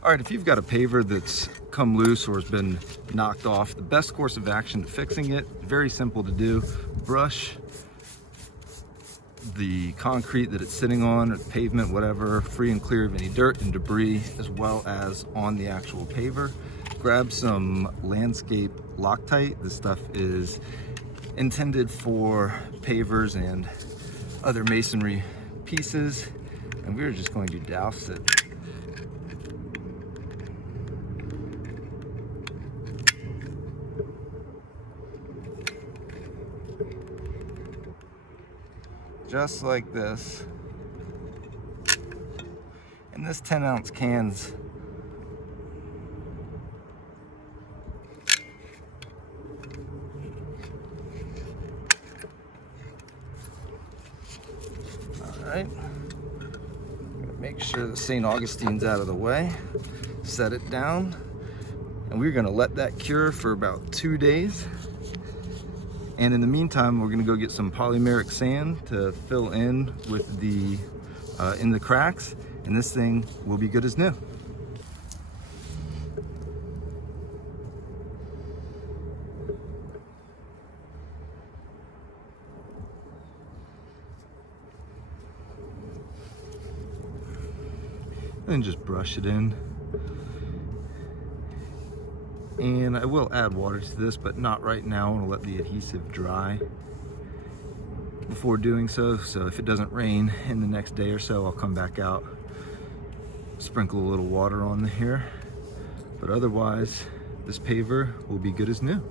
All right, if you've got a paver that's come loose or has been knocked off, the best course of action to fixing it, very simple to do, brush the concrete that it's sitting on, or the pavement, whatever, free and clear of any dirt and debris, as well as on the actual paver. Grab some landscape Loctite. This stuff is intended for pavers and other masonry pieces, and we're just going to douse it. Just like this. And this 10-ounce cans Alright, make sure the St. Augustine's out of the way, set it down, and we're gonna let that cure for about 2 days. And in the meantime, we're gonna go get some polymeric sand to fill in with the in the cracks, and this thing will be good as new. And just brush it in. And I will add water to this, but not right now. I want to let the adhesive dry before doing so. So if it doesn't rain in the next day or so, I'll come back out, sprinkle a little water on here. But otherwise, this paver will be good as new.